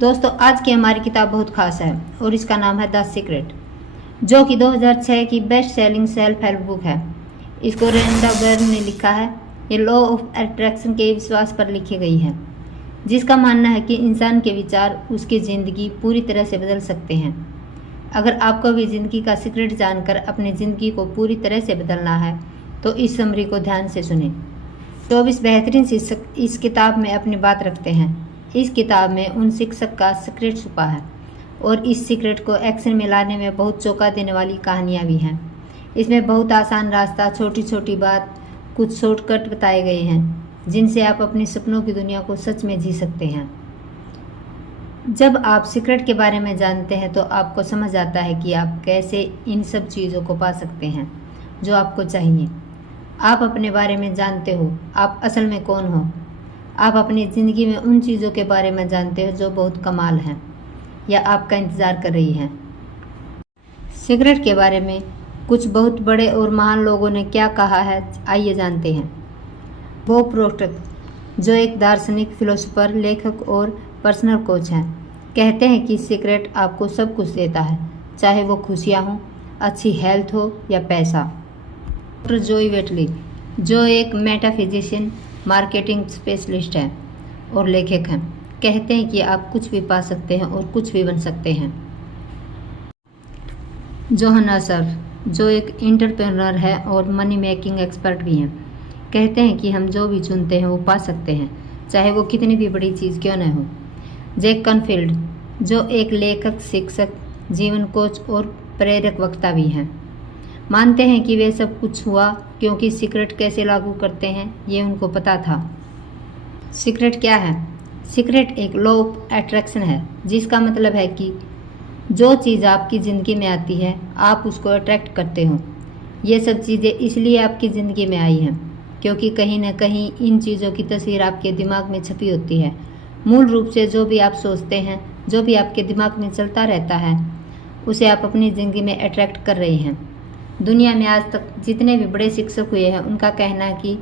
दोस्तों आज की हमारी किताब बहुत खास है और इसका नाम है द सीक्रेट, जो कि 2006 की best selling self help book है। इसको रेंडा ब्रैड ने लिखा है। ये लॉ ऑफ अट्रैक्शन के विश्वास पर लिखी गई है, जिसका मानना है कि इंसान के विचार उसकी ज़िंदगी पूरी तरह से बदल सकते हैं। अगर आपको भी ज़िंदगी का सीक्रेट जानकर अपनी ज़िंदगी को पूरी तरह से बदलना है तो इस समरी को ध्यान से सुनें। 24 बेहतरीन शिक्षक इस किताब में अपनी बात रखते हैं। इस किताब में उन शिक्षक का सीक्रेट छुपा है और इस सीक्रेट को एक्शन में लाने में बहुत चौंका देने वाली कहानियाँ भी हैं। इसमें बहुत आसान रास्ता, छोटी छोटी बात, कुछ शॉर्टकट बताए गए हैं जिनसे आप अपने सपनों की दुनिया को सच में जी सकते हैं। जब आप सीक्रेट के बारे में जानते हैं तो आपको समझ आता है कि आप कैसे इन सब चीज़ों को पा सकते हैं जो आपको चाहिए। आप अपने बारे में जानते हो, आप असल में कौन हो। आप अपनी ज़िंदगी में उन चीज़ों के बारे में जानते हो जो बहुत कमाल हैं या आपका इंतज़ार कर रही हैं। सीक्रेट के बारे में कुछ बहुत बड़े और महान लोगों ने क्या कहा है, आइए जानते हैं। बॉब प्रोक्टर, जो एक दार्शनिक, फिलोसोफर, लेखक और पर्सनल कोच हैं, कहते हैं कि सीक्रेट आपको सब कुछ देता है, चाहे वो खुशियाँ हों, अच्छी हेल्थ हो या पैसा। डॉक्टर जोई वेटली, जो एक मेटाफिजिशियन, मार्केटिंग स्पेशलिस्ट हैं और लेखक हैं, कहते हैं कि आप कुछ भी पा सकते हैं और कुछ भी बन सकते हैं। जोहाना सर्फ, जो एक एंटरप्रेन्योर है और मनी मेकिंग एक्सपर्ट भी हैं, कहते हैं कि हम जो भी चुनते हैं वो पा सकते हैं, चाहे वो कितनी भी बड़ी चीज़ क्यों न हो। जैक कनफील्ड, जो एक लेखक, शिक्षक, जीवन कोच और प्रेरक वक्ता भी हैं, मानते हैं कि वे सब कुछ हुआ क्योंकि सीक्रेट कैसे लागू करते हैं ये उनको पता था। सीक्रेट क्या है? सीक्रेट एक लॉ ऑफ अट्रैक्शन है, जिसका मतलब है कि जो चीज़ आपकी ज़िंदगी में आती है आप उसको अट्रैक्ट करते हो। ये सब चीज़ें इसलिए आपकी ज़िंदगी में आई हैं क्योंकि कहीं ना कहीं इन चीज़ों की तस्वीर आपके दिमाग में छपी होती है। मूल रूप से जो भी आप सोचते हैं, जो भी आपके दिमाग में चलता रहता है, उसे आप अपनी ज़िंदगी में अट्रैक्ट कर रहे हैं। दुनिया में आज तक जितने भी बड़े शिक्षक हुए हैं उनका कहना है कि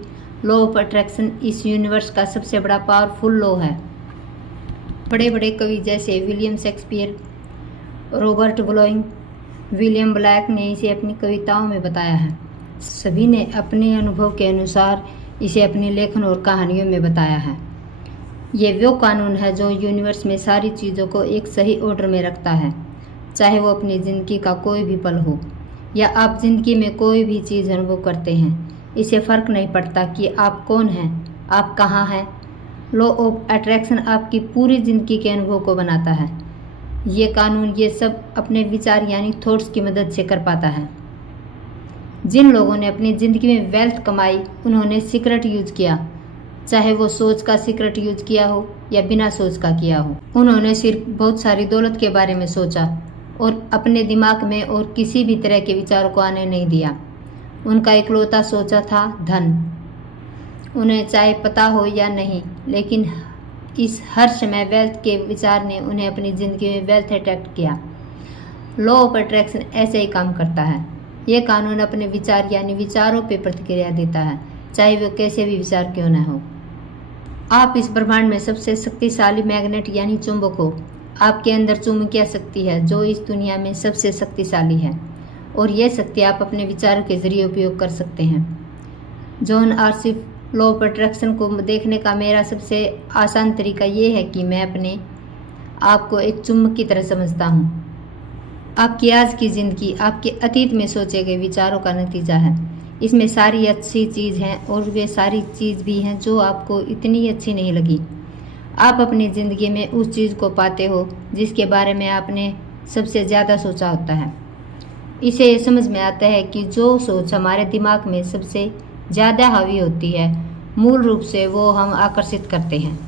लॉ ऑफ अट्रैक्शन इस यूनिवर्स का सबसे बड़ा पावरफुल लॉ है। बड़े बड़े कवि जैसे William Shakespeare, Robert Browning, William Blake ने इसे अपनी कविताओं में बताया है। सभी ने अपने अनुभव के अनुसार इसे अपने लेखन और कहानियों में बताया है। ये वो कानून है जो यूनिवर्स में सारी चीज़ों को एक सही ऑर्डर में रखता है, चाहे वो अपनी ज़िंदगी का कोई भी पल हो या आप ज़िंदगी में कोई भी चीज़ अनुभव करते हैं। इससे फ़र्क नहीं पड़ता कि आप कौन हैं, आप कहाँ हैं। लॉ ऑफ अट्रैक्शन आपकी पूरी ज़िंदगी के अनुभव को बनाता है। ये कानून ये सब अपने विचार यानी थॉट्स की मदद से कर पाता है। जिन लोगों ने अपनी ज़िंदगी में वेल्थ कमाई, उन्होंने सीक्रेट यूज किया, चाहे वो सोच का सीक्रेट यूज किया हो या बिना सोच का किया हो। उन्होंने सिर्फ बहुत सारी दौलत के बारे में सोचा और अपने दिमाग में और किसी भी तरह के विचारों को आने नहीं दिया। उनका इकलौता सोचा था धन। उन्हें चाहे पता हो या नहीं, लेकिन इस हर समय वेल्थ के विचार ने उन्हें अपनी ज़िंदगी में वेल्थ अट्रैक्ट किया। लॉ ऑफ अट्रैक्शन ऐसे ही काम करता है। ये कानून अपने विचार यानी विचारों पे प्रतिक्रिया देता है, चाहे वो कैसे भी विचार क्यों न हो। आप इस ब्रह्मांड में सबसे शक्तिशाली मैग्नेट यानी चुंबक हो। आपके अंदर चुंबकीय शक्ति है जो इस दुनिया में सबसे शक्तिशाली है और यह शक्ति आप अपने विचारों के जरिए उपयोग कर सकते हैं। जॉन आर्सिफ, लॉ ऑफ अट्रैक्शन को देखने का मेरा सबसे आसान तरीका ये है कि मैं अपने आप को एक चुंबक की तरह समझता हूँ। आपकी आज की ज़िंदगी आपके अतीत में सोचे गए विचारों का नतीजा है। इसमें सारी अच्छी चीज़ हैं और वे सारी चीज़ भी हैं जो आपको इतनी अच्छी नहीं लगी। आप अपनी ज़िंदगी में उस चीज़ को पाते हो जिसके बारे में आपने सबसे ज़्यादा सोचा होता है। इसे ये समझ में आता है कि जो सोच हमारे दिमाग में सबसे ज़्यादा हावी होती है, मूल रूप से वो हम आकर्षित करते हैं।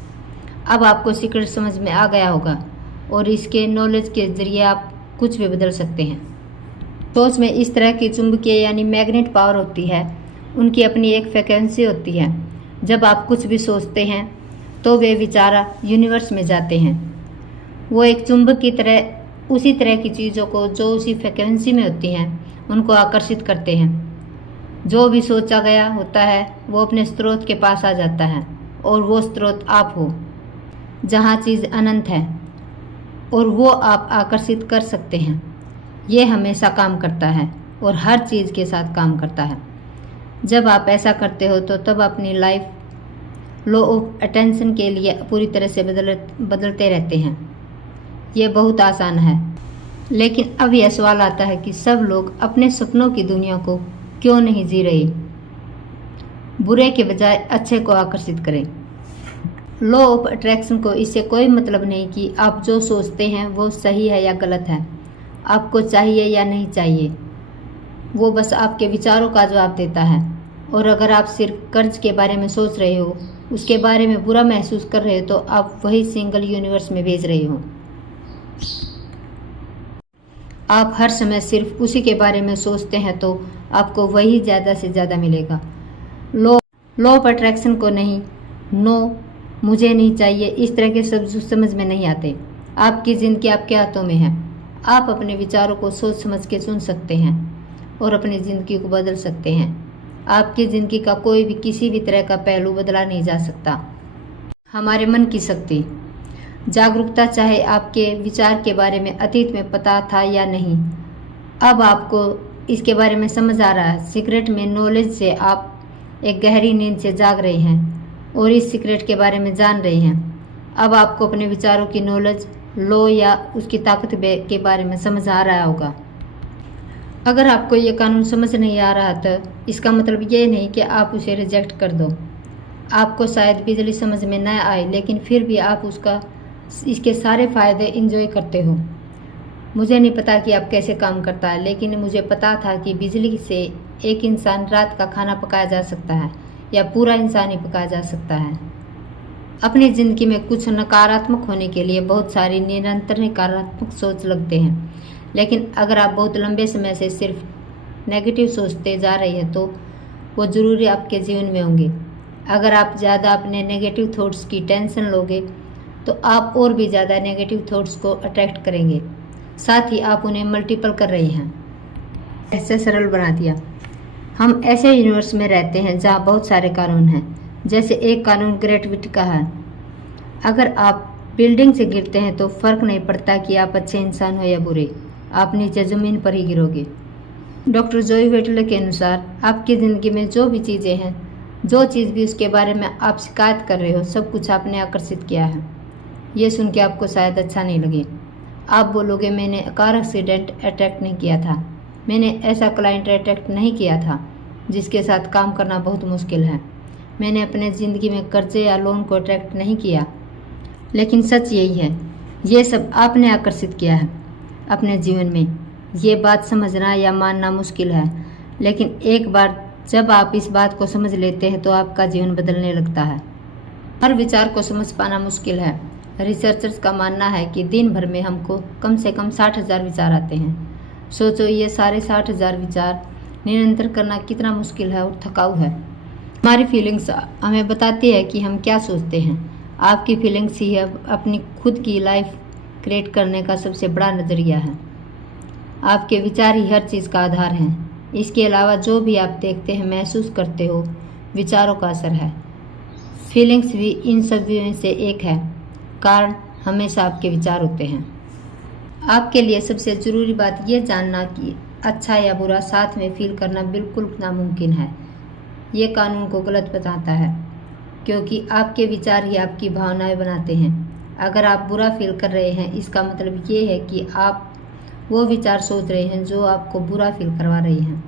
अब आपको सीक्रेट समझ में आ गया होगा और इसके नॉलेज के ज़रिए आप कुछ भी बदल सकते हैं। सोच में इस तरह की चुंबकीय यानी मैग्नेट पावर होती है। उनकी अपनी एक फ्रिक्वेंसी होती है। जब आप कुछ भी सोचते हैं तो वे विचार यूनिवर्स में जाते हैं। वो एक चुंबक की तरह उसी तरह की चीज़ों को जो उसी फ्रिक्वेंसी में होती हैं उनको आकर्षित करते हैं। जो भी सोचा गया होता है वो अपने स्रोत के पास आ जाता है और वो स्रोत आप हो। जहाँ चीज़ अनंत है और वो आप आकर्षित कर सकते हैं। ये हमेशा काम करता है और हर चीज़ के साथ काम करता है। जब आप ऐसा करते हो तो तब अपनी लाइफ लॉ ऑफ अटेंशन के लिए पूरी तरह से बदलते रहते हैं। ये बहुत आसान है, लेकिन अब यह सवाल आता है कि सब लोग अपने सपनों की दुनिया को क्यों नहीं जी रहे। बुरे के बजाय अच्छे को आकर्षित करें। लॉ ऑफ अट्रैक्शन को इससे कोई मतलब नहीं कि आप जो सोचते हैं वो सही है या गलत है, आपको चाहिए या नहीं चाहिए। वो बस आपके विचारों का जवाब देता है। और अगर आप सिर्फ कर्ज के बारे में सोच रहे हो, उसके बारे में बुरा महसूस कर रहे हो, तो आप वही सिंगल यूनिवर्स में भेज रहे हो। आप हर समय सिर्फ उसी के बारे में सोचते हैं तो आपको वही ज़्यादा से ज़्यादा मिलेगा। लॉ ऑफ अट्रैक्शन को नहीं, नो, मुझे नहीं चाहिए, इस तरह के शब्द समझ में नहीं आते। आपकी ज़िंदगी आपके हाथों में है। आप अपने विचारों को सोच समझ के सुन सकते हैं और अपनी ज़िंदगी को बदल सकते हैं। आपकी ज़िंदगी का कोई भी किसी भी तरह का पहलू बदला नहीं जा सकता। हमारे मन की शक्ति, जागरूकता, चाहे आपके विचार के बारे में अतीत में पता था या नहीं, अब आपको इसके बारे में समझ आ रहा है। सीक्रेट में नॉलेज से आप एक गहरी नींद से जाग रहे हैं और इस सीक्रेट के बारे में जान रहे हैं। अब आपको अपने विचारों की नॉलेज, लॉ या उसकी ताकत के बारे में समझ आ रहा होगा। अगर आपको ये कानून समझ नहीं आ रहा तो इसका मतलब ये नहीं कि आप उसे रिजेक्ट कर दो। आपको शायद बिजली समझ में न आए, लेकिन फिर भी आप इसके सारे फ़ायदे इंजॉय करते हो। मुझे नहीं पता कि आप कैसे काम करता है, लेकिन मुझे पता था कि बिजली से एक इंसान रात का खाना पकाया जा सकता है या पूरा इंसान ही पकाया जा सकता है। अपनी ज़िंदगी में कुछ नकारात्मक होने के लिए बहुत सारी निरंतर नकारात्मक सोच लगते हैं, लेकिन अगर आप बहुत लंबे समय से सिर्फ नेगेटिव सोचते जा रहे हैं तो वो ज़रूरी आपके जीवन में होंगे। अगर आप ज़्यादा अपने नेगेटिव थॉट्स की टेंशन लोगे तो आप और भी ज़्यादा नेगेटिव थॉट्स को अट्रैक्ट करेंगे, साथ ही आप उन्हें मल्टीपल कर रहे हैं। ऐसे सरल बना दिया। हम ऐसे यूनिवर्स में रहते हैं जहाँ बहुत सारे कानून हैं। जैसे एक कानून ग्रेविटी का है। अगर आप बिल्डिंग से गिरते हैं तो फर्क नहीं पड़ता कि आप अच्छे इंसान हो या बुरे, आप नीचे ज़मीन पर ही गिरोगे। डॉक्टर जोई वेटले के अनुसार आपकी ज़िंदगी में जो भी चीज़ें हैं, जो चीज़ भी उसके बारे में आप शिकायत कर रहे हो, सब कुछ आपने आकर्षित किया है। ये सुन के आपको शायद अच्छा नहीं लगे। आप बोलोगे मैंने कार एक्सीडेंट अट्रैक्ट नहीं किया था, मैंने ऐसा क्लाइंट अट्रैक्ट नहीं किया था जिसके साथ काम करना बहुत मुश्किल है, मैंने अपने ज़िंदगी में कर्जे या लोन को अट्रैक्ट नहीं किया। लेकिन सच यही है, ये सब आपने आकर्षित किया है अपने जीवन में। ये बात समझना या मानना मुश्किल है, लेकिन एक बार जब आप इस बात को समझ लेते हैं तो आपका जीवन बदलने लगता है। हर विचार को समझ पाना मुश्किल है। रिसर्चर्स का मानना है कि दिन भर में हमको कम से कम 60,000 विचार आते हैं। सोचो, ये सारे 60,000 विचार निरंतर करना कितना मुश्किल है और थकाऊ है। हमारी फीलिंग्स हमें बताती है कि हम क्या सोचते हैं। आपकी फीलिंग्स ही अपनी खुद की लाइफ क्रिएट करने का सबसे बड़ा नज़रिया है। आपके विचार ही हर चीज़ का आधार हैं। इसके अलावा जो भी आप देखते हैं, महसूस करते हो, विचारों का असर है। फीलिंग्स भी इन सभी में से एक है। कारण हमेशा आपके विचार होते हैं। आपके लिए सबसे ज़रूरी बात यह जानना कि अच्छा या बुरा साथ में फील करना बिल्कुल नामुमकिन है। ये कानून को गलत बताता है, क्योंकि आपके विचार ही आपकी भावनाएं बनाते हैं। अगर आप बुरा फील कर रहे हैं, इसका मतलब ये है कि आप वो विचार सोच रहे हैं जो आपको बुरा फील करवा रहे हैं।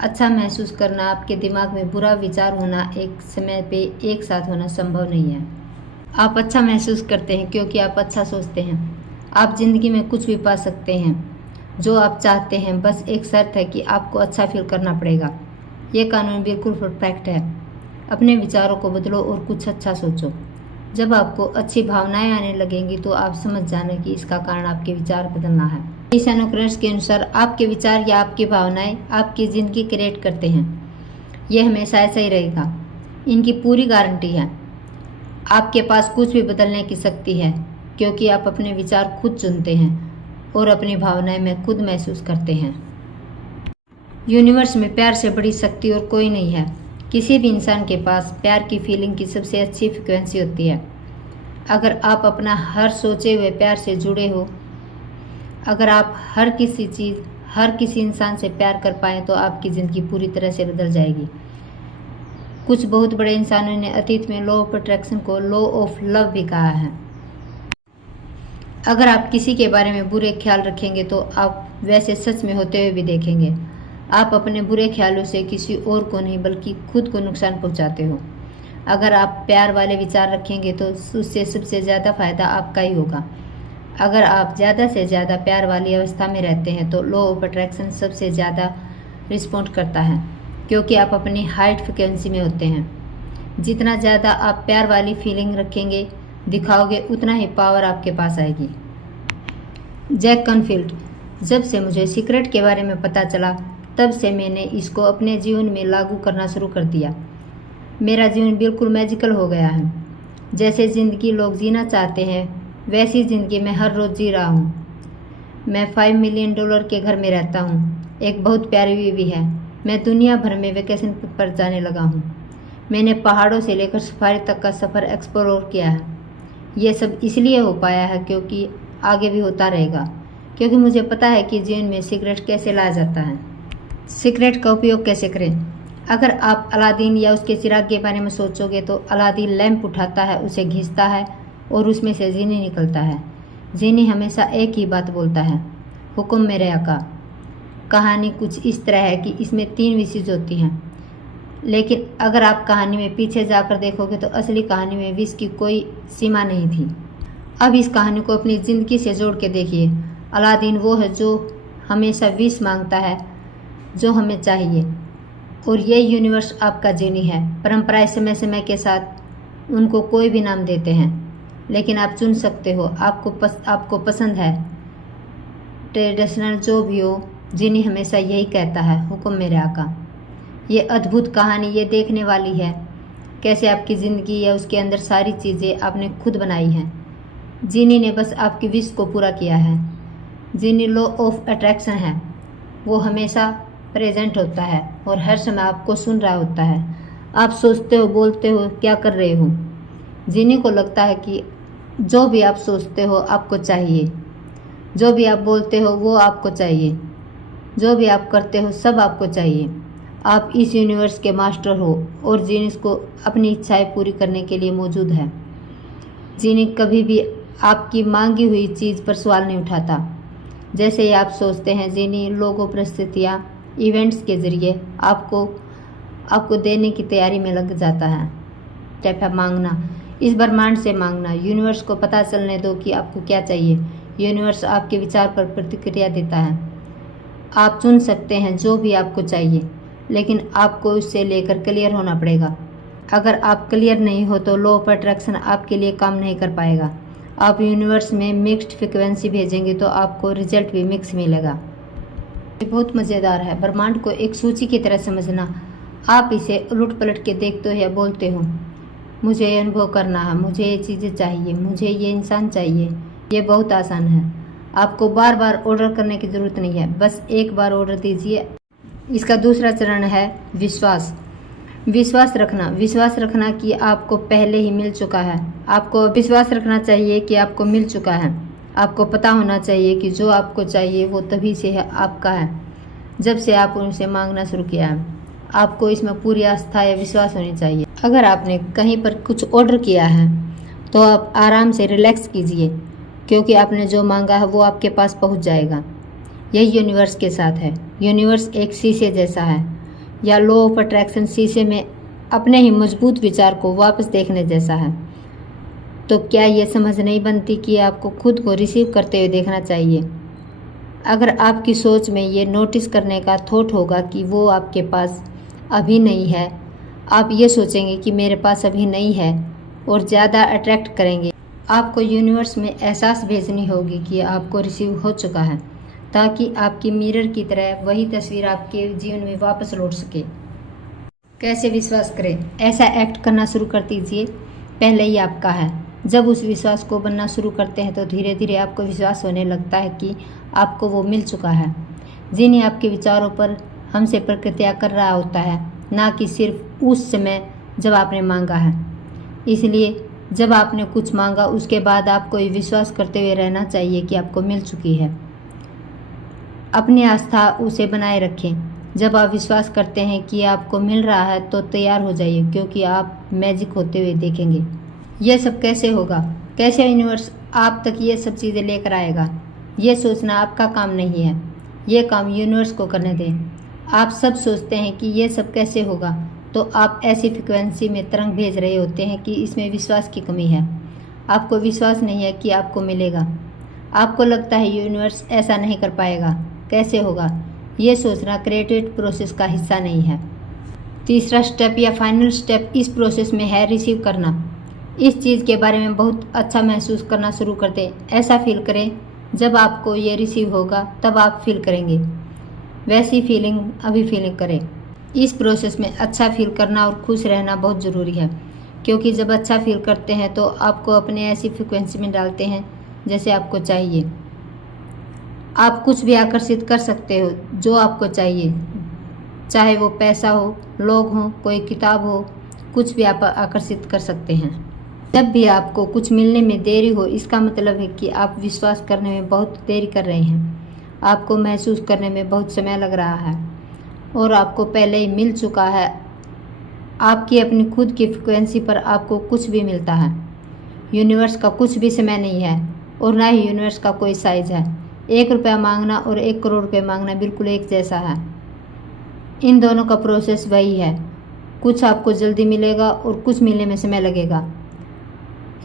अच्छा महसूस करना, आपके दिमाग में बुरा विचार होना एक समय पे एक साथ होना संभव नहीं है। आप अच्छा महसूस करते हैं क्योंकि आप अच्छा सोचते हैं। आप ज़िंदगी में कुछ भी पा सकते हैं जो आप चाहते हैं, बस एक शर्त है कि आपको अच्छा फील करना पड़ेगा। ये कानून बिल्कुल परफेक्ट है। अपने विचारों को बदलो और कुछ अच्छा सोचो। जब आपको अच्छी भावनाएं आने लगेंगी तो आप समझ जाना कि इसका कारण आपके विचार बदलना है। ईशानोक्रेट्स के अनुसार आपके विचार या आपकी भावनाएं आपकी ज़िंदगी क्रिएट करते हैं। यह हमेशा ऐसा ही रहेगा, इनकी पूरी गारंटी है। आपके पास कुछ भी बदलने की शक्ति है, क्योंकि आप अपने विचार खुद चुनते हैं और अपनी भावनाएं में खुद महसूस करते हैं। यूनिवर्स में प्यार से बड़ी शक्ति और कोई नहीं है। किसी भी इंसान के पास प्यार की फीलिंग की सबसे अच्छी फ्रिक्वेंसी होती है। अगर आप अपना हर सोचे हुए प्यार से जुड़े हो, अगर आप हर किसी चीज़, हर किसी इंसान से प्यार कर पाएँ तो आपकी ज़िंदगी पूरी तरह से बदल जाएगी। कुछ बहुत बड़े इंसानों ने अतीत में लॉ ऑफ अट्रैक्शन को लॉ ऑफ लव भी कहा है। अगर आप किसी के बारे में बुरे ख्याल रखेंगे तो आप वैसे सच में होते हुए भी देखेंगे। आप अपने बुरे ख्यालों से किसी और को नहीं बल्कि खुद को नुकसान पहुंचाते हो। अगर आप प्यार वाले विचार रखेंगे तो उससे सबसे ज़्यादा फायदा आपका ही होगा। अगर आप ज़्यादा से ज़्यादा प्यार वाली अवस्था में रहते हैं तो लॉ ऑफ अट्रैक्शन सबसे ज़्यादा रिस्पॉन्ड करता है, क्योंकि आप अपनी हाइट फ्रिक्वेंसी में होते हैं। जितना ज़्यादा आप प्यार वाली फीलिंग रखेंगे, दिखाओगे, उतना ही पावर आपके पास आएगी। जैक कनफील्ड। जब से मुझे सीक्रेट के बारे में पता चला तब से मैंने इसको अपने जीवन में लागू करना शुरू कर दिया। मेरा जीवन बिल्कुल मैजिकल हो गया है। जैसे ज़िंदगी लोग जीना चाहते हैं वैसी ज़िंदगी मैं हर रोज़ जी रहा हूँ। मैं $5 मिलियन के घर में रहता हूँ। एक बहुत प्यारी बीवी है। मैं दुनिया भर में वेकेशन पर जाने लगा हूँ। मैंने पहाड़ों से लेकर सफारी तक का सफ़र एक्सप्लोर किया है। ये सब इसलिए हो पाया है क्योंकि आगे भी होता रहेगा, क्योंकि मुझे पता है कि जीवन में सीक्रेट कैसे लाया जाता है। सीक्रेट का उपयोग कैसे करें? अगर आप अलादीन या उसके चिराग के बारे में सोचोगे तो अलादीन लैंप उठाता है, उसे घिसता है और उसमें से जीनी निकलता है। जीनी हमेशा एक ही बात बोलता है, हुक्म मेरे आका। कहानी कुछ इस तरह है कि इसमें 3 विशेष होती हैं, लेकिन अगर आप कहानी में पीछे जाकर देखोगे तो असली कहानी में विश की कोई सीमा नहीं थी। अब इस कहानी को अपनी ज़िंदगी से जोड़ के देखिए। अलादीन वो है जो हमेशा विश मांगता है जो हमें चाहिए, और ये यूनिवर्स आपका जीनी है। परंपराएं समय समय के साथ उनको कोई भी नाम देते हैं, लेकिन आप चुन सकते हो। आपको पसंद है, ट्रेडिशनल जो भी हो, जीनी हमेशा यही कहता है, हुक्म मेरे आका। ये अद्भुत कहानी ये देखने वाली है कैसे आपकी ज़िंदगी या उसके अंदर सारी चीज़ें आपने खुद बनाई हैं। जीनी ने बस आपकी विश को पूरा किया है। जीनी लॉ ऑफ अट्रैक्शन है। वो हमेशा प्रेजेंट होता है और हर समय आपको सुन रहा होता है। आप सोचते हो, बोलते हो, क्या कर रहे हो। जीनी को लगता है कि जो भी आप सोचते हो आपको चाहिए, जो भी आप बोलते हो वो आपको चाहिए, जो भी आप करते हो सब आपको चाहिए। आप इस यूनिवर्स के मास्टर हो और जीनी को अपनी इच्छाएं पूरी करने के लिए मौजूद है। जीनी कभी भी आपकी मांगी हुई चीज़ पर सवाल नहीं उठाता। जैसे ही आप सोचते हैं, जीनी लोगों, परिस्थितियाँ, इवेंट्स के ज़रिए आपको देने की तैयारी में लग जाता है। स्टेप है मांगना। इस ब्रह्मांड से मांगना। यूनिवर्स को पता चलने दो कि आपको क्या चाहिए। यूनिवर्स आपके विचार पर प्रतिक्रिया देता है। आप चुन सकते हैं जो भी आपको चाहिए, लेकिन आपको उससे लेकर क्लियर होना पड़ेगा। अगर आप क्लियर नहीं हो तो लॉ ऑफ अट्रैक्शन आपके लिए काम नहीं कर पाएगा। आप यूनिवर्स में मिक्स्ड फ्रिक्वेंसी भेजेंगे तो आपको रिजल्ट भी मिक्स मिलेगा। ये बहुत मज़ेदार है। ब्रह्मांड को एक सूची की तरह समझना। आप इसे उलट पलट के देखते हो या बोलते हो, मुझे ये अनुभव करना है, मुझे ये चीज़ें चाहिए, मुझे ये इंसान चाहिए। ये बहुत आसान है। आपको बार बार ऑर्डर करने की ज़रूरत नहीं है, बस एक बार ऑर्डर दीजिए। इसका दूसरा चरण है विश्वास। विश्वास रखना कि आपको पहले ही मिल चुका है। आपको विश्वास रखना चाहिए कि आपको मिल चुका है। आपको पता होना चाहिए कि जो आपको चाहिए वो तभी से है, आपका है, जब से आप उनसे मांगना शुरू किया है। आपको इसमें पूरी आस्था या विश्वास होनी चाहिए। अगर आपने कहीं पर कुछ ऑर्डर किया है तो आप आराम से रिलैक्स कीजिए, क्योंकि आपने जो मांगा है वो आपके पास पहुंच जाएगा। यही यूनिवर्स के साथ है। यूनिवर्स एक शीशे जैसा है, या लॉ ऑफ अट्रैक्शन शीशे में अपने ही मजबूत विचार को वापस देखने जैसा है। तो क्या ये समझ नहीं बनती कि आपको खुद को रिसीव करते हुए देखना चाहिए? अगर आपकी सोच में ये नोटिस करने का थॉट होगा कि वो आपके पास अभी नहीं है, आप ये सोचेंगे कि मेरे पास अभी नहीं है और ज़्यादा अट्रैक्ट करेंगे। आपको यूनिवर्स में एहसास भेजनी होगी कि आपको रिसीव हो चुका है, ताकि आपकी मिरर की तरह वही तस्वीर आपके जीवन में वापस लौट सके। कैसे विश्वास करें? ऐसा एक्ट करना शुरू कर दीजिए पहले ही आपका है। जब उस विश्वास को बनना शुरू करते हैं तो धीरे धीरे आपको विश्वास होने लगता है कि आपको वो मिल चुका है। जिन्हें आपके विचारों पर हमसे प्रतिक्रिया कर रहा होता है, ना कि सिर्फ उस समय जब आपने मांगा है। इसलिए जब आपने कुछ मांगा उसके बाद आपको ये विश्वास करते हुए रहना चाहिए कि आपको मिल चुकी है। अपनी आस्था उसे बनाए रखें। जब आप विश्वास करते हैं कि आपको मिल रहा है तो तैयार हो जाइए, क्योंकि आप मैजिक होते हुए देखेंगे। यह सब कैसे होगा? कैसे यूनिवर्स आप तक ये सब चीज़ें लेकर आएगा? ये सोचना आपका काम नहीं है, ये काम यूनिवर्स को करने दें। आप सब सोचते हैं कि ये सब कैसे होगा, तो आप ऐसी फ्रिक्वेंसी में तरंग भेज रहे होते हैं कि इसमें विश्वास की कमी है। आपको विश्वास नहीं है कि आपको मिलेगा। आपको लगता है यूनिवर्स ऐसा नहीं कर पाएगा, कैसे होगा? ये सोचना क्रिएटिव प्रोसेस का हिस्सा नहीं है। तीसरा स्टेप या फाइनल स्टेप इस प्रोसेस में है रिसीव करना। इस चीज़ के बारे में बहुत अच्छा महसूस करना शुरू कर दें। ऐसा फील करें जब आपको ये रिसीव होगा तब आप फील करेंगे वैसी फीलिंग अभी फीलिंग करें। इस प्रोसेस में अच्छा फील करना और खुश रहना बहुत ज़रूरी है, क्योंकि जब अच्छा फील करते हैं तो आपको अपने ऐसी फ्रिक्वेंसी में डालते हैं जैसे आपको चाहिए। आप कुछ भी आकर्षित कर सकते हो जो आपको चाहिए, चाहे वो पैसा हो, लोग हों, कोई किताब हो, कुछ भी आप आकर्षित कर सकते हैं। जब भी आपको कुछ मिलने में देरी हो, इसका मतलब है कि आप विश्वास करने में बहुत देरी कर रहे हैं। आपको महसूस करने में बहुत समय लग रहा है और आपको पहले ही मिल चुका है। आपकी अपनी खुद की फ्रिक्वेंसी पर आपको कुछ भी मिलता है। यूनिवर्स का कुछ भी समय नहीं है और ना ही यूनिवर्स का कोई साइज है। 1 रुपया मांगना और 1 करोड़ रुपये मांगना बिल्कुल एक जैसा है। इन दोनों का प्रोसेस वही है। कुछ आपको जल्दी मिलेगा और कुछ मिलने में समय लगेगा।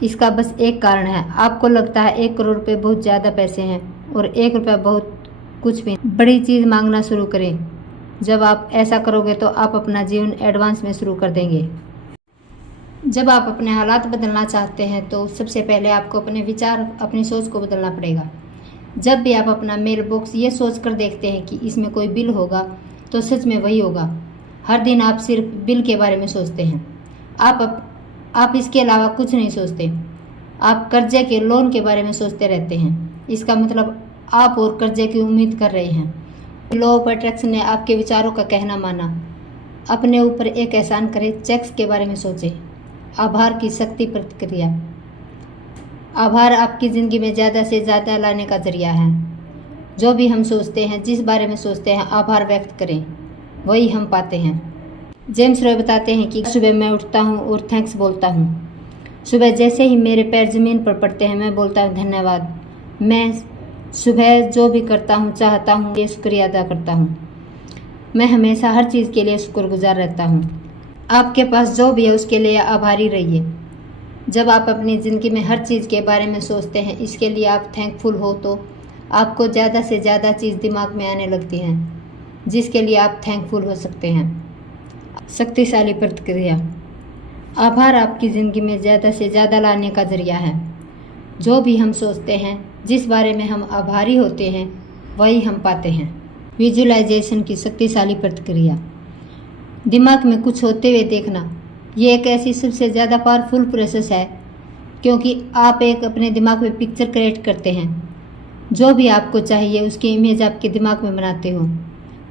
इसका बस एक कारण है, आपको लगता है 1 करोड़ रुपये बहुत ज़्यादा पैसे हैं और 1 रुपया बहुत कुछ भी। बड़ी चीज़ मांगना शुरू करें। जब आप ऐसा करोगे तो आप अपना जीवन एडवांस में शुरू कर देंगे। जब आप अपने हालात बदलना चाहते हैं तो सबसे पहले आपको अपने विचार, अपनी सोच को बदलना पड़ेगा। जब भी आप अपना मेल बॉक्स ये सोच कर देखते हैं कि इसमें कोई बिल होगा तो सच में वही होगा। हर दिन आप सिर्फ बिल के बारे में सोचते हैं। आप इसके अलावा कुछ नहीं सोचते। आप कर्जे के लोन के बारे में सोचते रहते हैं। इसका मतलब आप और कर्जे की उम्मीद कर रहे हैं। लॉ ऑफ अट्रैक्शन ने आपके विचारों का कहना माना। अपने ऊपर एक एहसान करें, चेक्स के बारे में सोचें। आभार की शक्ति प्रतिक्रिया। आभार आपकी ज़िंदगी में ज़्यादा से ज़्यादा लाने का जरिया है। जो भी हम सोचते हैं, जिस बारे में सोचते हैं, आभार व्यक्त करें, वही हम पाते हैं। जेम्स रॉय बताते हैं कि सुबह मैं उठता हूँ और थैंक्स बोलता हूँ। सुबह जैसे ही मेरे पैर ज़मीन पर पड़ते हैं मैं बोलता हूँ धन्यवाद। मैं सुबह जो भी करता हूँ, चाहता हूँ, ये शुक्रिया अदा करता हूँ। मैं हमेशा हर चीज़ के लिए शुक्रगुजार रहता हूँ। आपके पास जो भी है उसके लिए आभारी रहिए। जब आप अपनी ज़िंदगी में हर चीज़ के बारे में सोचते हैं, इसके लिए आप थैंकफुल हो, तो आपको ज़्यादा से ज़्यादा चीज़ दिमाग में आने लगती हैं जिसके लिए आप थैंकफुल हो सकते हैं। शक्तिशाली प्रतिक्रिया। आभार आपकी ज़िंदगी में ज़्यादा से ज़्यादा लाने का जरिया है। जो भी हम सोचते हैं, जिस बारे में हम आभारी होते हैं, वही हम पाते हैं। विजुअलाइजेशन की शक्तिशाली प्रतिक्रिया। दिमाग में कुछ होते हुए देखना, ये एक ऐसी सबसे ज़्यादा पावरफुल प्रोसेस है, क्योंकि आप एक अपने दिमाग में पिक्चर क्रिएट करते हैं। जो भी आपको चाहिए उसकी इमेज आपके दिमाग में बनाते हो।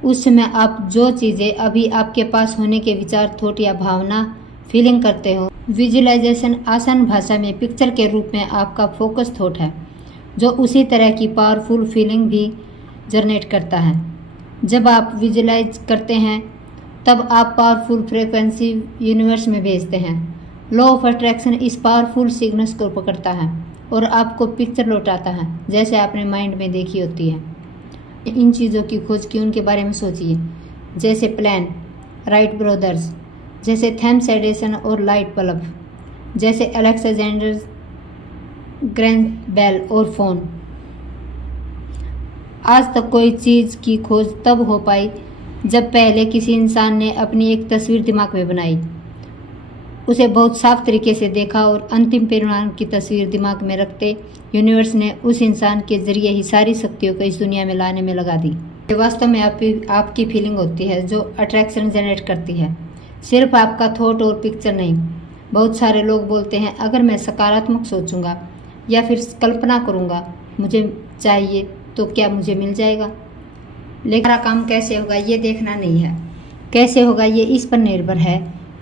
उस समय आप जो चीज़ें अभी आपके पास होने के विचार, थॉट या भावना, फीलिंग करते हो। विजुअलाइजेशन आसान भाषा में पिक्चर के रूप में आपका फोकस थॉट है, जो उसी तरह की पावरफुल फीलिंग भी जनरेट करता है। जब आप विजुअलाइज करते हैं तब आप पावरफुल फ्रीक्वेंसी यूनिवर्स में भेजते हैं। लॉ ऑफ अट्रैक्शन इस पावरफुल सिग्नल्स को पकड़ता है और आपको पिक्चर लौटाता है जैसे आपने माइंड में देखी होती है। इन चीज़ों की खोज की, उनके बारे में सोचिए, जैसे प्लान, राइट ब्रदर्स, जैसे थॉमस एडिसन और लाइट बल्ब, जैसे अलेक्जेंडर ग्रैहम बेल और फ़ोन। आज तक कोई चीज़ की खोज तब हो पाई जब पहले किसी इंसान ने अपनी एक तस्वीर दिमाग में बनाई, उसे बहुत साफ तरीके से देखा और अंतिम परिणाम की तस्वीर दिमाग में रखते यूनिवर्स ने उस इंसान के जरिए ही सारी शक्तियों को इस दुनिया में लाने में लगा दी। ये वास्तव में आपकी फीलिंग होती है जो अट्रैक्शन जनरेट करती है, सिर्फ आपका थॉट और पिक्चर नहीं। बहुत सारे लोग बोलते हैं अगर मैं सकारात्मक सोचूंगा या फिर कल्पना करूंगा मुझे चाहिए तो क्या मुझे मिल जाएगा। लेकिन काम कैसे होगा ये देखना नहीं है, कैसे होगा ये इस पर निर्भर है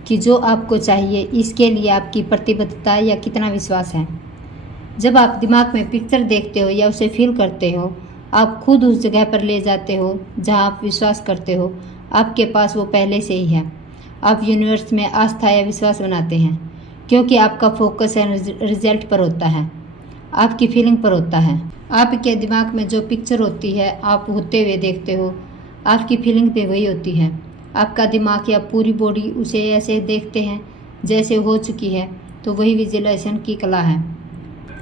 कि जो आपको चाहिए इसके लिए आपकी प्रतिबद्धता या कितना विश्वास है। जब आप दिमाग में पिक्चर देखते हो या उसे फील करते हो, आप खुद उस जगह पर ले जाते हो जहां आप विश्वास करते हो आपके पास वो पहले से ही है। आप यूनिवर्स में आस्था या विश्वास बनाते हैं क्योंकि आपका फोकस है रिजल्ट पर होता है, आपकी फीलिंग पर होता है। आपके दिमाग में जो पिक्चर होती है आप होते हुए देखते हो, आपकी फीलिंग पे वही होती है। आपका दिमाग या पूरी बॉडी उसे ऐसे देखते हैं जैसे हो चुकी है, तो वही विजुअलाइजेशन की कला है।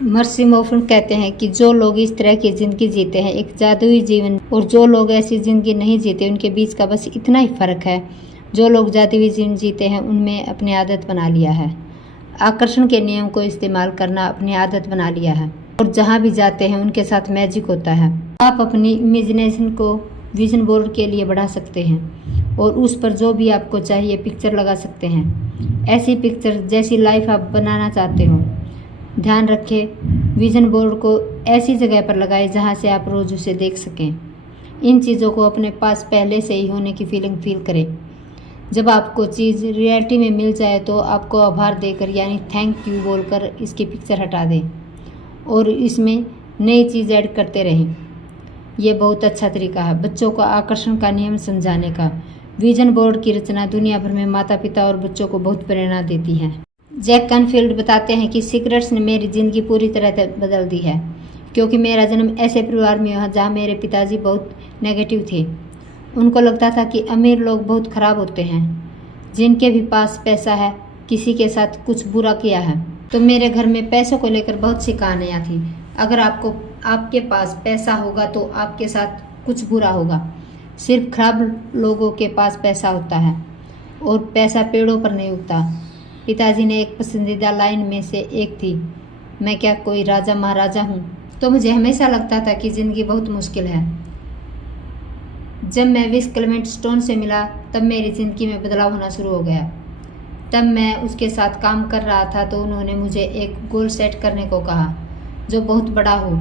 मर्सी मोफन कहते हैं कि जो लोग इस तरह की ज़िंदगी जीते हैं एक जादुई जीवन, और जो लोग ऐसी ज़िंदगी नहीं जीते उनके बीच का बस इतना ही फ़र्क है। जो लोग जादुई जीवन जीते हैं उनमें अपनी आदत बना लिया है, आकर्षण के नियम को इस्तेमाल करना अपनी आदत बना लिया है, और जहाँ भी जाते हैं उनके साथ मैजिक होता है। आप अपनी इमेजिनेशन को विजन बोर्ड के लिए बढ़ा सकते हैं और उस पर जो भी आपको चाहिए पिक्चर लगा सकते हैं, ऐसी पिक्चर जैसी लाइफ आप बनाना चाहते हो। ध्यान रखें, विजन बोर्ड को ऐसी जगह पर लगाएं जहां से आप रोज़ उसे देख सकें। इन चीज़ों को अपने पास पहले से ही होने की फीलिंग फील करें। जब आपको चीज़ रियलिटी में मिल जाए तो आपको आभार देकर यानी थैंक यू बोलकर इसकी पिक्चर हटा दें और इसमें नई चीज़ ऐड करते रहें। ये बहुत अच्छा तरीका है बच्चों को आकर्षण का नियम समझाने का। विजन बोर्ड की रचना दुनिया भर में माता पिता और बच्चों को बहुत प्रेरणा देती है। जैक कैनफील्ड बताते हैं कि सिगरेट्स ने मेरी ज़िंदगी पूरी तरह बदल दी है, क्योंकि मेरा जन्म ऐसे परिवार में हुआ जहाँ मेरे पिताजी बहुत नेगेटिव थे। उनको लगता था कि अमीर लोग बहुत ख़राब होते हैं, जिनके भी पास पैसा है किसी के साथ कुछ बुरा किया है। तो मेरे घर में पैसों को लेकर बहुत सी कहानियाँ थी। अगर आपके पास पैसा होगा तो आपके साथ कुछ बुरा होगा। सिर्फ खराब लोगों के पास पैसा होता है और पैसा पेड़ों पर नहीं उगता। पिताजी ने एक पसंदीदा लाइन में से एक थी, मैं क्या कोई राजा महाराजा हूँ। तो मुझे हमेशा लगता था कि ज़िंदगी बहुत मुश्किल है। जब मैं विस क्लेमेंट स्टोन से मिला तब मेरी ज़िंदगी में बदलाव होना शुरू हो गया। तब मैं उसके साथ काम कर रहा था तो उन्होंने मुझे एक गोल सेट करने को कहा जो बहुत बड़ा हो,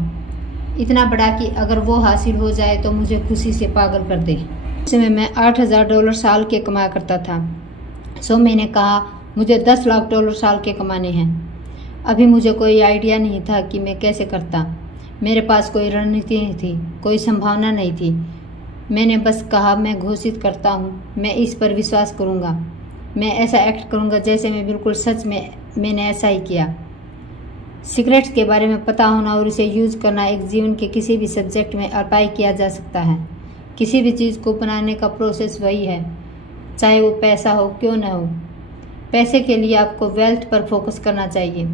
इतना बड़ा कि अगर वो हासिल हो जाए तो मुझे खुशी से पागल कर दे। उस समय मैं $8,000 साल के कमाया करता था। सो मैंने कहा मुझे $10 लाख साल के कमाने हैं। अभी मुझे कोई आइडिया नहीं था कि मैं कैसे करता। मेरे पास कोई रणनीति नहीं थी, कोई संभावना नहीं थी। मैंने बस कहा मैं घोषित करता हूँ, मैं इस पर विश्वास करूँगा, मैं ऐसा एक्ट करूँगा जैसे मैं बिल्कुल सच में मैंने ऐसा ही किया। सिगरेट्स के बारे में पता होना और इसे यूज़ करना एक जीवन के किसी भी सब्जेक्ट में अप्लाई किया जा सकता है। किसी भी चीज़ को बनाने का प्रोसेस वही है, चाहे वो पैसा हो क्यों न हो। पैसे के लिए आपको वेल्थ पर फोकस करना चाहिए।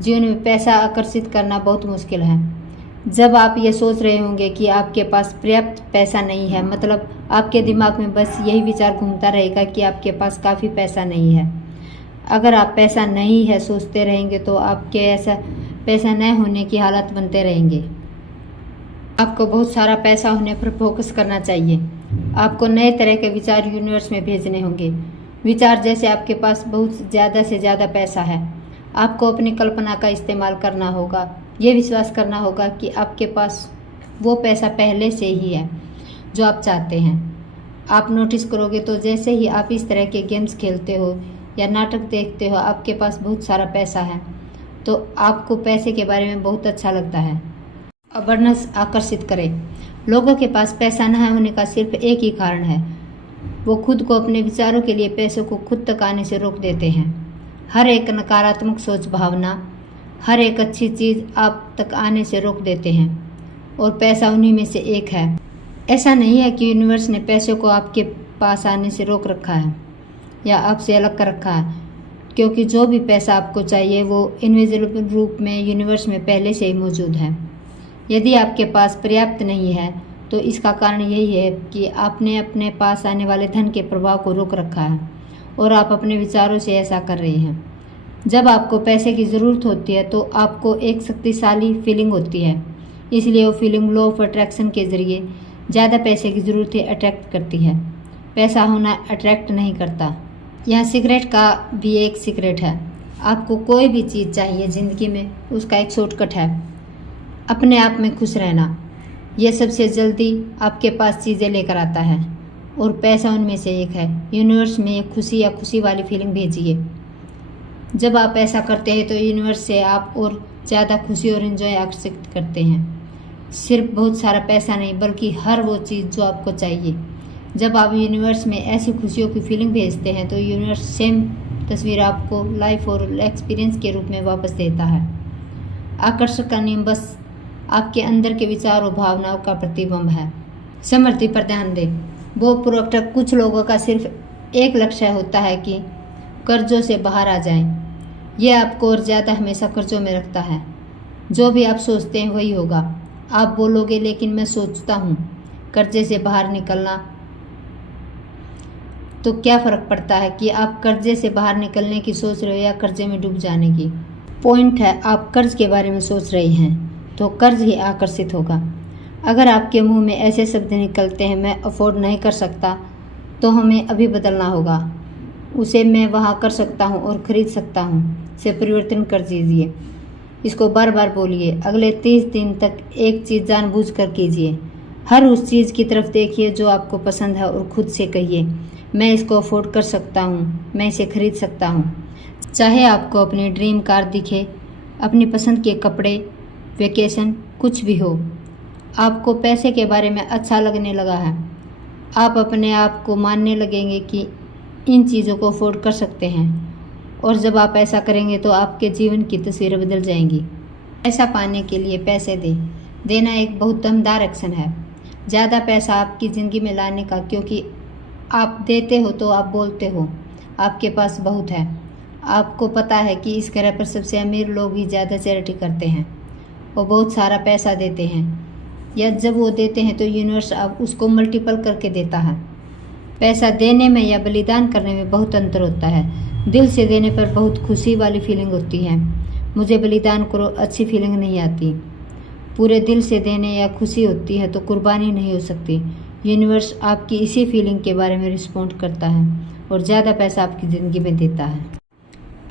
जीवन में पैसा आकर्षित करना बहुत मुश्किल है। जब आप ये सोच रहे होंगे कि आपके पास पर्याप्त पैसा नहीं है, मतलब आपके दिमाग में बस यही विचार घूमता रहेगा कि आपके पास काफ़ी पैसा नहीं है। अगर आप पैसा नहीं है सोचते रहेंगे तो आपके ऐसा पैसा न होने की हालत बनते रहेंगे। आपको बहुत सारा पैसा होने पर फोकस करना चाहिए। आपको नए तरह के विचार यूनिवर्स में भेजने होंगे। विचार जैसे आपके पास बहुत ज़्यादा से ज़्यादा पैसा है। आपको अपनी कल्पना का इस्तेमाल करना होगा। ये विश्वास करना होगा कि आपके पास वो पैसा पहले से ही है जो आप चाहते हैं। आप नोटिस करोगे तो जैसे ही आप इस तरह के गेम्स खेलते हो या नाटक देखते हो, आपके पास बहुत सारा पैसा है तो आपको पैसे के बारे में बहुत अच्छा लगता है। अवेयरनेस आकर्षित करें। लोगों के पास पैसा न होने का सिर्फ एक ही कारण है, वो खुद को अपने विचारों के लिए पैसों को खुद तक आने से रोक देते हैं। हर एक नकारात्मक सोच भावना, हर एक अच्छी चीज़ आप तक आने से रोक देते हैं और पैसा उन्हीं में से एक है। ऐसा नहीं है कि यूनिवर्स ने पैसों को आपके पास आने से रोक रखा है या आपसे अलग कर रखा है, क्योंकि जो भी पैसा आपको चाहिए वो इनविजिबल रूप में यूनिवर्स में पहले से ही मौजूद है। यदि आपके पास पर्याप्त नहीं है तो इसका कारण यही है कि आपने अपने पास आने वाले धन के प्रभाव को रोक रखा है और आप अपने विचारों से ऐसा कर रहे हैं। जब आपको पैसे की ज़रूरत होती है तो आपको एक शक्तिशाली फीलिंग होती है, इसलिए वो फीलिंग लॉ ऑफ अट्रैक्शन के ज़रिए ज़्यादा पैसे की ज़रूरतें अट्रैक्ट करती है। पैसा होना अट्रैक्ट नहीं करता। यहाँ सिगरेट का भी एक सीक्रेट है। आपको कोई भी चीज़ चाहिए ज़िंदगी में, उसका एक शॉर्टकट है, अपने आप में खुश रहना। यह सबसे जल्दी आपके पास चीज़ें लेकर आता है। और पैसा उनमें से एक है। यूनिवर्स में एक खुशी या खुशी वाली फीलिंग भेजिए। जब आप ऐसा करते हैं तो यूनिवर्स से आप और ज़्यादा खुशी और एंजॉय आकर्षित करते हैं। सिर्फ बहुत सारा पैसा नहीं, बल्कि हर वो चीज़ जो आपको चाहिए। जब आप यूनिवर्स में ऐसी खुशियों की फीलिंग भेजते हैं तो यूनिवर्स सेम तस्वीर आपको लाइफ और एक्सपीरियंस के रूप में वापस देता है। आकर्षण का नियम बस आपके अंदर के विचार और भावनाओं का प्रतिबिंब है। समृद्धि पर ध्यान दें। वो प्रोडक्ट कुछ लोगों का सिर्फ एक लक्ष्य होता है कि कर्जों से बाहर आ जाएं। यह आपको और ज़्यादा हमेशा कर्जों में रखता है। जो भी आप सोचते हैं वही होगा। आप बोलोगे लेकिन मैं सोचता हूँ कर्जे से बाहर निकलना, तो क्या फ़र्क पड़ता है कि आप कर्जे से बाहर निकलने की सोच रहे हो या कर्जे में डूब जाने की। पॉइंट है, आप कर्ज के बारे में सोच रहे हैं तो कर्ज ही आकर्षित होगा। अगर आपके मुंह में ऐसे शब्द निकलते हैं मैं अफोर्ड नहीं कर सकता, तो हमें अभी बदलना होगा। उसे मैं वहाँ कर सकता हूँ और ख़रीद सकता हूँ से परिवर्तन कर दीजिए। इसको बार बार बोलिए। अगले 30 दिन तक एक चीज़ जानबूझकर कीजिए। हर उस चीज़ की तरफ देखिए जो आपको पसंद है और खुद से कहिए मैं इसको अफोर्ड कर सकता हूँ, मैं इसे खरीद सकता हूँ। चाहे आपको अपनी ड्रीम कार दिखे, अपनी पसंद के कपड़े, वेकेशन, कुछ भी हो, आपको पैसे के बारे में अच्छा लगने लगा है। आप अपने आप को मानने लगेंगे कि इन चीज़ों को अफोर्ड कर सकते हैं, और जब आप ऐसा करेंगे तो आपके जीवन की तस्वीरें बदल जाएंगी। पैसा पाने के लिए पैसे देना एक बहुत दमदार एक्शन है। ज़्यादा पैसा आपकी ज़िंदगी में लाने का, क्योंकि आप देते हो तो आप बोलते हो आपके पास बहुत है। आपको पता है कि इस ग्रह पर सबसे अमीर लोग ही ज़्यादा चैरिटी करते हैं, वो बहुत सारा पैसा देते हैं, या जब वो देते हैं तो यूनिवर्स अब उसको मल्टीपल करके देता है। पैसा देने में या बलिदान करने में बहुत अंतर होता है। दिल से देने पर बहुत खुशी वाली फीलिंग होती है। मुझे बलिदान करो अच्छी फीलिंग नहीं आती। पूरे दिल से देने या खुशी होती है तो कुर्बानी नहीं हो सकती। यूनिवर्स आपकी इसी फीलिंग के बारे में रिस्पॉन्ड करता है और ज़्यादा पैसा आपकी ज़िंदगी में देता है।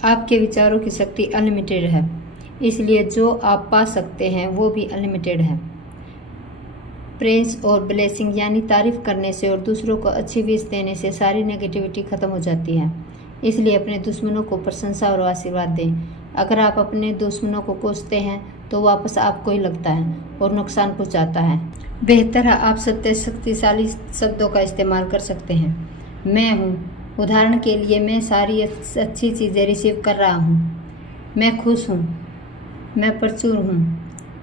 आपके विचारों की शक्ति अनलिमिटेड है, इसलिए जो आप पा सकते हैं वो भी अनलिमिटेड है। प्रेज़ और ब्लेसिंग यानी तारीफ़ करने से और दूसरों को अच्छी विश देने से सारी नेगेटिविटी ख़त्म हो जाती है। इसलिए अपने दुश्मनों को प्रशंसा और आशीर्वाद दें। अगर आप अपने दुश्मनों को कोसते हैं तो वापस आपको ही लगता है और नुकसान पहुंचाता है। बेहतर है आप सत्य शक्तिशाली शब्दों का इस्तेमाल कर सकते हैं। मैं हूँ, उदाहरण के लिए मैं सारी अच्छी चीज़ें रिसीव कर रहा हूँ। मैं खुश हूँ, मैं प्रचुर हूँ,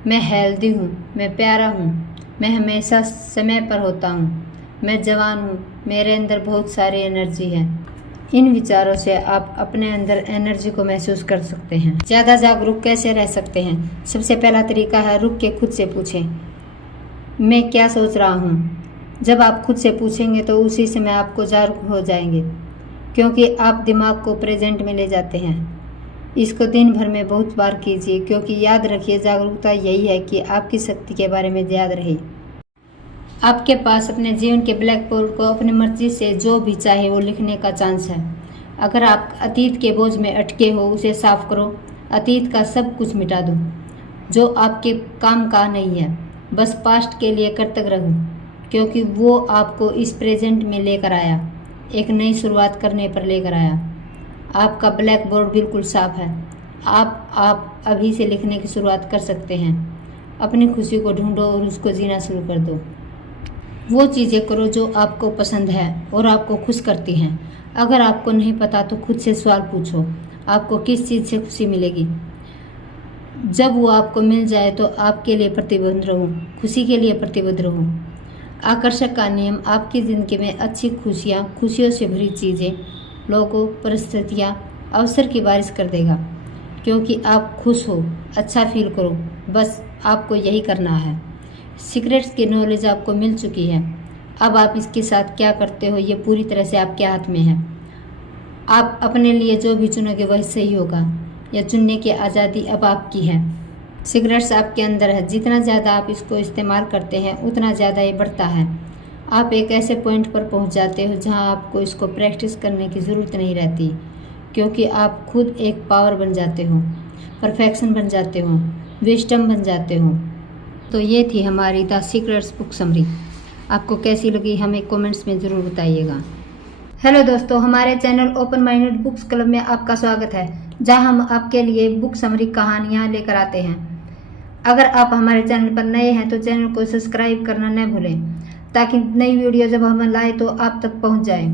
मैं हेल्दी हूँ, मैं प्यारा हूँ, मैं हमेशा समय पर होता हूँ, मैं जवान हूँ, मेरे अंदर बहुत सारी एनर्जी है। इन विचारों से आप अपने अंदर एनर्जी को महसूस कर सकते हैं। ज़्यादा जागरूक कैसे रह सकते हैं? सबसे पहला तरीका है रुक के खुद से पूछें, मैं क्या सोच रहा हूँ। जब आप खुद से पूछेंगे तो उसी समय आपको जागरूक हो जाएंगे, क्योंकि आप दिमाग को प्रेजेंट में ले जाते हैं। इसको दिन भर में बहुत बार कीजिए, क्योंकि याद रखिए जागरूकता यही है कि आपकी शक्ति के बारे में याद रहे। आपके पास अपने जीवन के ब्लैक बोर्ड को अपनी मर्जी से जो भी चाहे वो लिखने का चांस है। अगर आप अतीत के बोझ में अटके हो उसे साफ करो। अतीत का सब कुछ मिटा दो जो आपके काम का नहीं है। बस पास्ट के लिए कृतज्ञ रहो, क्योंकि वो आपको इस प्रेजेंट में लेकर आया, एक नई शुरुआत करने पर लेकर आया। आपका ब्लैक बोर्ड बिल्कुल साफ है। आप अभी से लिखने की शुरुआत कर सकते हैं। अपनी खुशी को ढूंढो और उसको जीना शुरू कर दो। वो चीज़ें करो जो आपको पसंद है और आपको खुश करती हैं। अगर आपको नहीं पता तो खुद से सवाल पूछो, आपको किस चीज़ से खुशी मिलेगी। जब वो आपको मिल जाए तो आपके लिए प्रतिबद्ध रहो, खुशी के लिए प्रतिबद्ध रहो। आकर्षक का नियम आपकी ज़िंदगी में अच्छी खुशियों से भरी चीज़ें, लोगों, परिस्थितियाँ, अवसर की बारिश कर देगा, क्योंकि आप खुश हो, अच्छा फील करो। बस आपको यही करना है। सीक्रेट्स की नॉलेज आपको मिल चुकी है। अब आप इसके साथ क्या करते हो ये पूरी तरह से आपके हाथ में है। आप अपने लिए जो भी चुनोगे वही सही होगा। यह चुनने की आज़ादी अब आपकी है। सीक्रेट्स आपके अंदर है। जितना ज़्यादा आप इसको इस्तेमाल करते हैं उतना ज़्यादा ये बढ़ता है। आप एक ऐसे पॉइंट पर पहुंच जाते हो जहां आपको इसको प्रैक्टिस करने की ज़रूरत नहीं रहती, क्योंकि आप खुद एक पावर बन जाते हो, परफेक्शन बन जाते हो, विजडम बन जाते हो। तो ये थी हमारी द सीक्रेट्स बुक समरी। आपको कैसी लगी हमें कमेंट्स में ज़रूर बताइएगा। हेलो दोस्तों, हमारे channel open minded books club में आपका स्वागत है, जहां हम आपके लिए बुक समरी कहानियां लेकर आते हैं। अगर आप हमारे चैनल पर नए हैं तो चैनल को सब्सक्राइब करना न भूलें, ताकि नई वीडियो जब हम लाए तो आप तक पहुंच जाए।